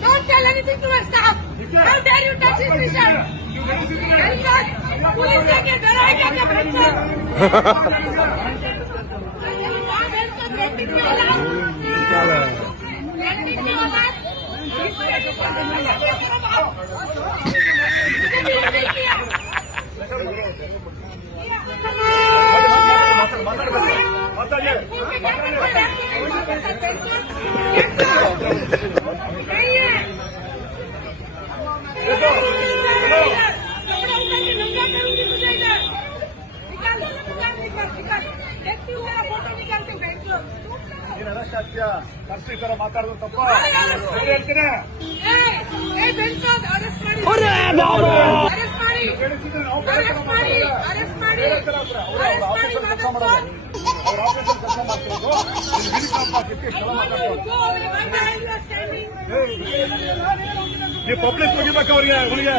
Don't tell anything to our staff. How dare you touch his mission? Police के डराएगा क्या बच्चा? First ಈ ತರ ಮಾತಾಡೋದು ತಪ್ಪ ಹೇಳ್ತೀನಿ. ನೀವು ಪಬ್ಲಿಕ್ ಹೋಗಿಬೇಕು ಅವ್ರಿಗೆ ಅವರಿಗೆ